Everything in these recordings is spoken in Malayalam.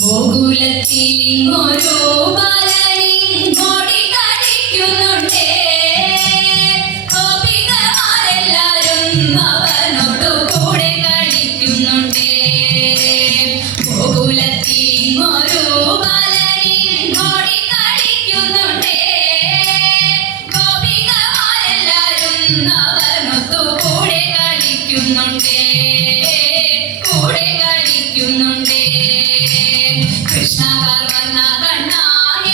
ഗോകുലത്തിലിങ്ങൊരു ബാലനിങ്ങോടി കളിക്കുന്നുണ്ടേ. ഗോപികമാരെല്ലാരും അവനോടു കൂടെ കളിക്കുന്നുണ്ടേ. ഗോകുലത്തിലിങ്ങൊരു ബാലനിങ്ങോടി കളിക്കുന്നുണ്ടേ. ഗോപികമാരെല്ലാരും അവനൊത്തു കൂടെ കളിക്കുന്നുണ്ടേ. കൂടെ കളിക്കുന്നുണ്ടേ. കൃഷ്ണ വർണ്ണ കണ്ണ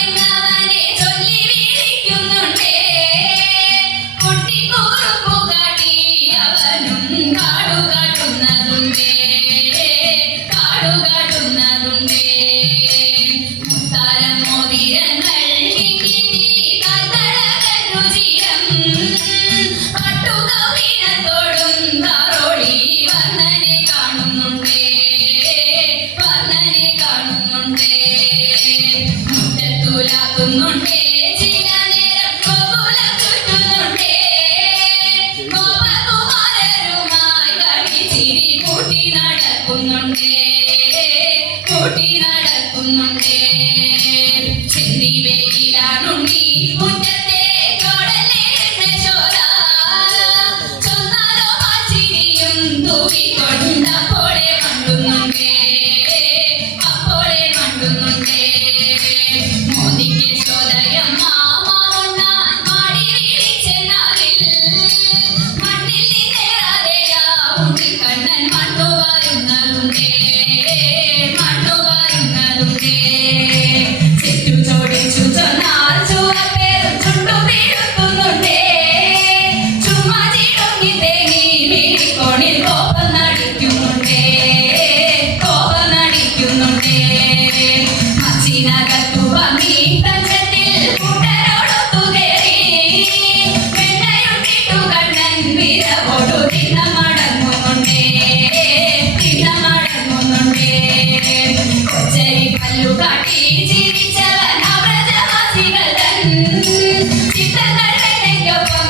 എന്നവനെ ചൊല്ലി വിളിക്കുന്നുണ്ടേ. കുട്ടിക്കൂറുപ്പു കാട്ടി അവനും കാടുകാട്ടുന്നതുണ്ടേ. കാടുകാട്ടുന്നതുണ്ടേ. മുത്താരം മോതിരങ്ങൾ കിങ്ങിണി കാൽത്തഴകൻ രുചിരം പട്ടുകൗവീനത്തോടും കാറോളി വർണ്ണനെ കാണുന്നുണ്ടേ. വർണ്ണനെ കാണുന്നുണ്ടേ. മുറ്റത്തുലാക്കുന്നുണ്ടേ. ചില നേരം ഗോകുലം ചുറ്റുന്നുണ്ടേ. ഗോപകുമാരരുമായി കളിച്ചിരി കൂട്ടി നടക്കുന്നുണ്ടേ. കൂട്ടി നടക്കുന്നുണ്ടേ. ചെന്നി വെയിലാണുണ്ണി മുറ്റത്തെ ചോടലേ യശോദ. ചൊന്നാലോ പാച്ചിരിയും തൂക്കിക്കൊണ്ടപ്പോളെ മണ്ടുന്നുണ്ടേ. അപ്പോളെ മണ്ടുന്നുണ്ടേ. മോദിക്ക് യശോദയമ്മ മാവുണ്ണാൻ മാടി വിളിച്ചെന്നാകിൽ മണ്ണിൽ നിന്നേറാതെയാ ഉണ്ണിക്കണ്ണൻ മണ്ണു വാരുന്നതുണ്ടേ. മണ്ണു വാരുന്നതുണ്ടേ. ചെറ്റു ചോടിച്ചു ചൊന്നാൽ ചുവപ്പേറും ചുണ്ടു വീഴ്ത്തുന്നുണ്ടേ. ചുമ്മാ ചിടുങ്ങി തേങ്ങി മിഴിക്കോണിൽ കോപം നടിക്കുന്നുണ്ടേ. കോപം നടിക്കുന്നുണ്ടേ. മച്ചിനകത്തു വന്നി തഞ്ചത്തിൽ കൂട്ടരോടൊത്തു കയറി വെണ്ണയുണ്ടിട്ടു കണ്ണൻ വിരവോടു തിന്ന മടങ്ങുന്നുണ്ടേ. തിന്ന മടങ്ങുന്നുണ്ടേ. കൊച്ചരി പല്ലു കാട്ടി ചിരിച്ചവൻ അബ്രജവാസികൾ തൻ ചിത്തങ്ങൾ വെണ്ണയ്ക്കൊപ്പം